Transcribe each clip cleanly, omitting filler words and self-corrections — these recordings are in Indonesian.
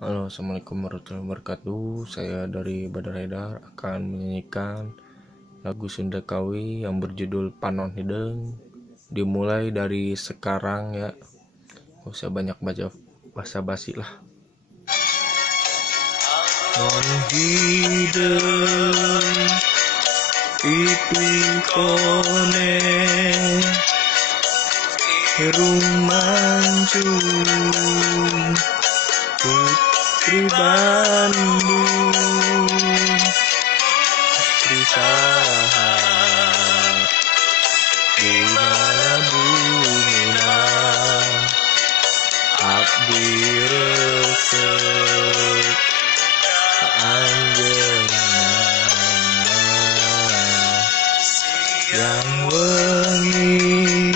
Halo, assalamualaikum warahmatullahi wabarakatuh. Saya dari Badar Haidar akan menyanyikan lagu Sunda Kawi yang berjudul Panon Hideng. Dimulai dari sekarang ya, gak usah banyak baca basa-basi lah. Non hideng pipi kone hirung mancung Putri Bandung Trisaha di mana bumina abdi resep anjeunna yang wengi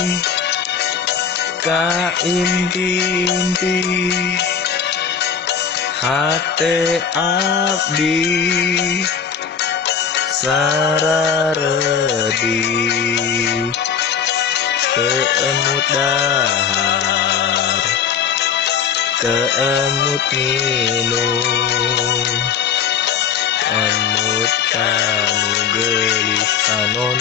ka inti-inti hate abdi sararedi keemut dahar keemut minum emut kanu gelis kanon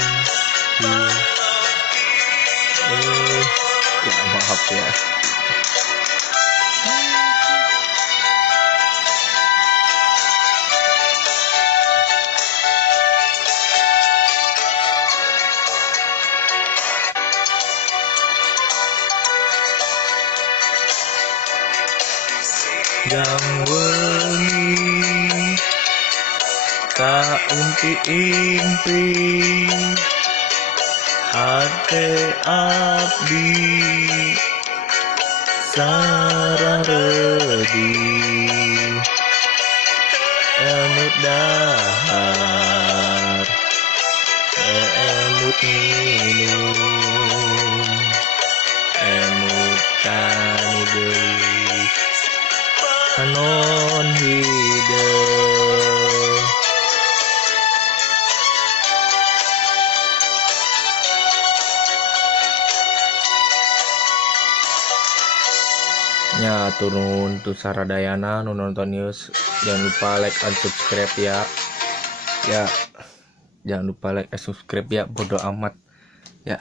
ya maaf ya. Jang wengi ka unti-inti hate abdi sararedi emut dahar emut minum emut kanu gelis kanon hideng. Ya turun tuh saradayana nu nonton news, jangan lupa like and subscribe ya. Ya jangan lupa like and subscribe ya, bodo amat ya.